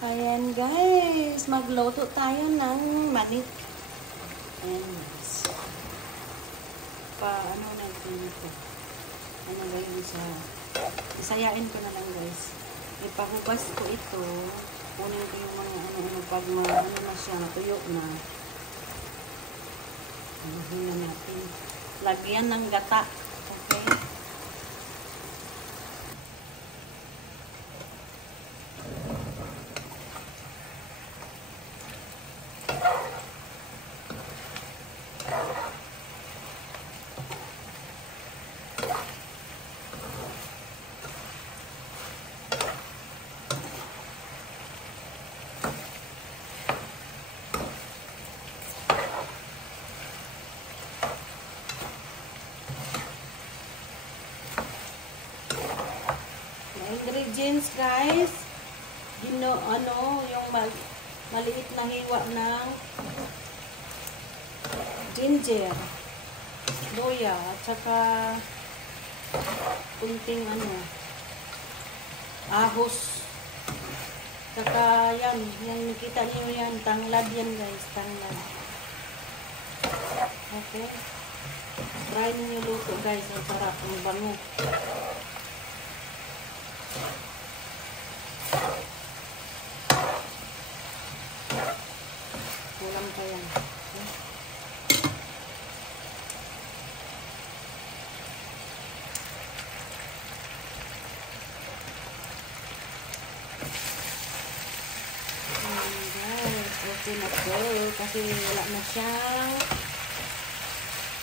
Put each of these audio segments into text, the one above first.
Ayan guys, magluto tayo ng mani. Ayan guys. Ano natin ito? Ano gawin sa... Isayain ko na lang guys. Ipahugas ko ito. Kunin ko yung mga ano pag ano na siya, natuyo na. Anuhin na natin. Lagyan ng gata. Okay? Ingredients guys, yung maliit na hiwa ng ginger, luya, at saka kunting ahos, saka yan nakita niyo yan, tanglad yan guys, tanglad. Okay, try niyo luto guys, ang sarap, ang bango. Kulang pa yan. Okay. Guys, okay na po. Kasi wala na siya.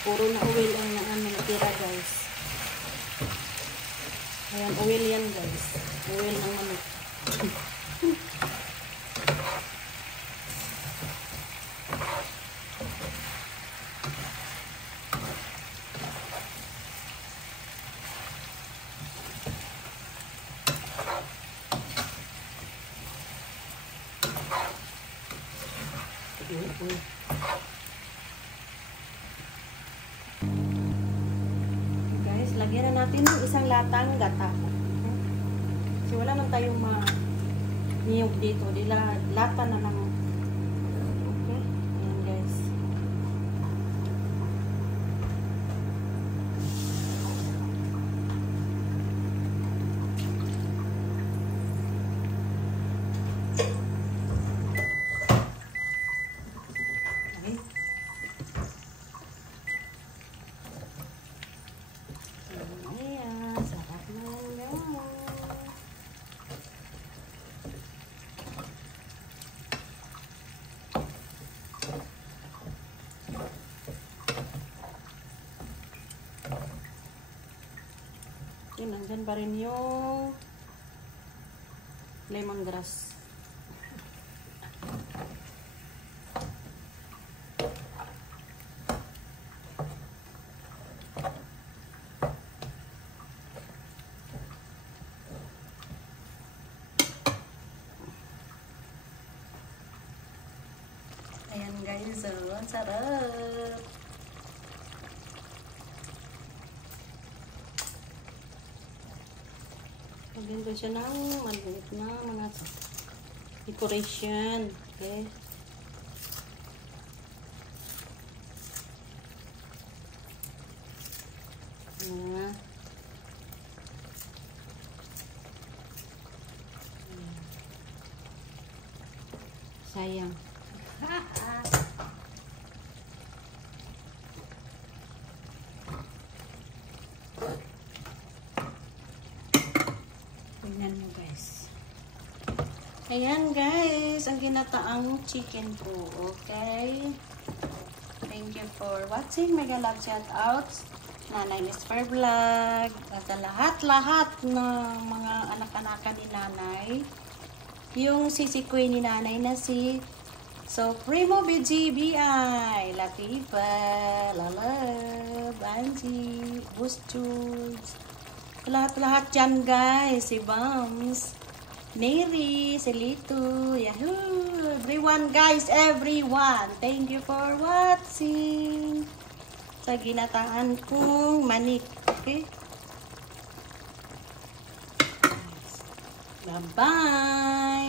Puro na oil ang natira guys. Ayan, oil yan guys. Oil ng manok. Guys, lagyan na natin ng isang latang gata. Kasi wala man tayong niyog dito. Lata na lang. Okay? Ayan guys. Yun, nandyan pa rin yung lemongrass. Ayan guys, ang sarap! Lagyan ko siya ng maliit na mga decoration. Okay. Sayang. Tingnan mo guys. Ayan guys, ang ginataang chicken po. Okay? Thank you for watching. Mega love shout outs. Nanay Mister Vlog. At sa lahat-lahat ng mga anak-anakan ni nanay. Yung sisikoy ni nanay na si Primo BGBI. Latifa, Lalab, Angie, Bustus. Lahat-lahat dyan guys. Si Bams, Neri, si Lito, Yahoo! Everyone guys, everyone. Thank you for watching. Sa ginataan kong manik. Okay? Bye-bye!